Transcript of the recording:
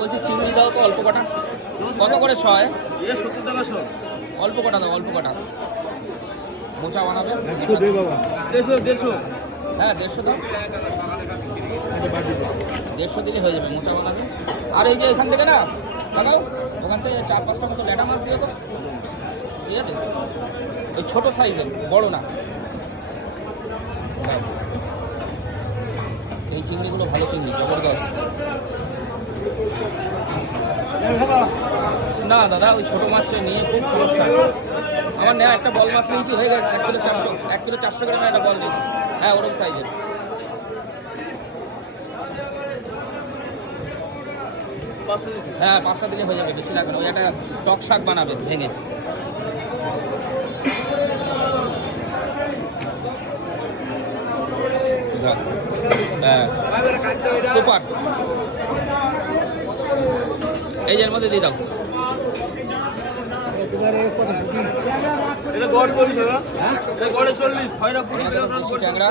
বলছি চিংড়ি দাও তো অল্প কটা। কত করে শয়? 70 টাকা শো। অল্প কটা দাও, অল্প কটা। মোচা বানাবে? 150। হ্যাঁ 150 দাও। 150 দিলে হয়ে যাবে, মোচা বানাবে। আর এই যে এখান থেকে না লাগাও, ওখান থেকে 4-5টা মতো ল্যাটা মাছ দিয়ে তো, ঠিক আছে? ওই ছোটো সাইজের, বড় না। এই চিংড়িগুলো ভালো চিংড়ি, জবরদস্ত। না দাদা, ওই ছোটো মাছ নিয়ে খুব সমস্যা। আমার নেওয়া একটা বল মাছ নিয়েছি, হয়ে গেছে 1 কিলো 400 গ্রামের একটা বল নিয়েছি। হ্যাঁ ওরকম সাইজের। হ্যাঁ 5টা দিলে হয়ে যাবে, বেশি লাগবে না। ওই একটা টক শাক বানাবে ভেঙে। হ্যাঁ সুপার। এই যে এর মধ্যে দিয়ে দাও। এটা গড় 40 টাকা। এটা গড়ে 40, খয়রা 20 টাকা। ট্যাংরা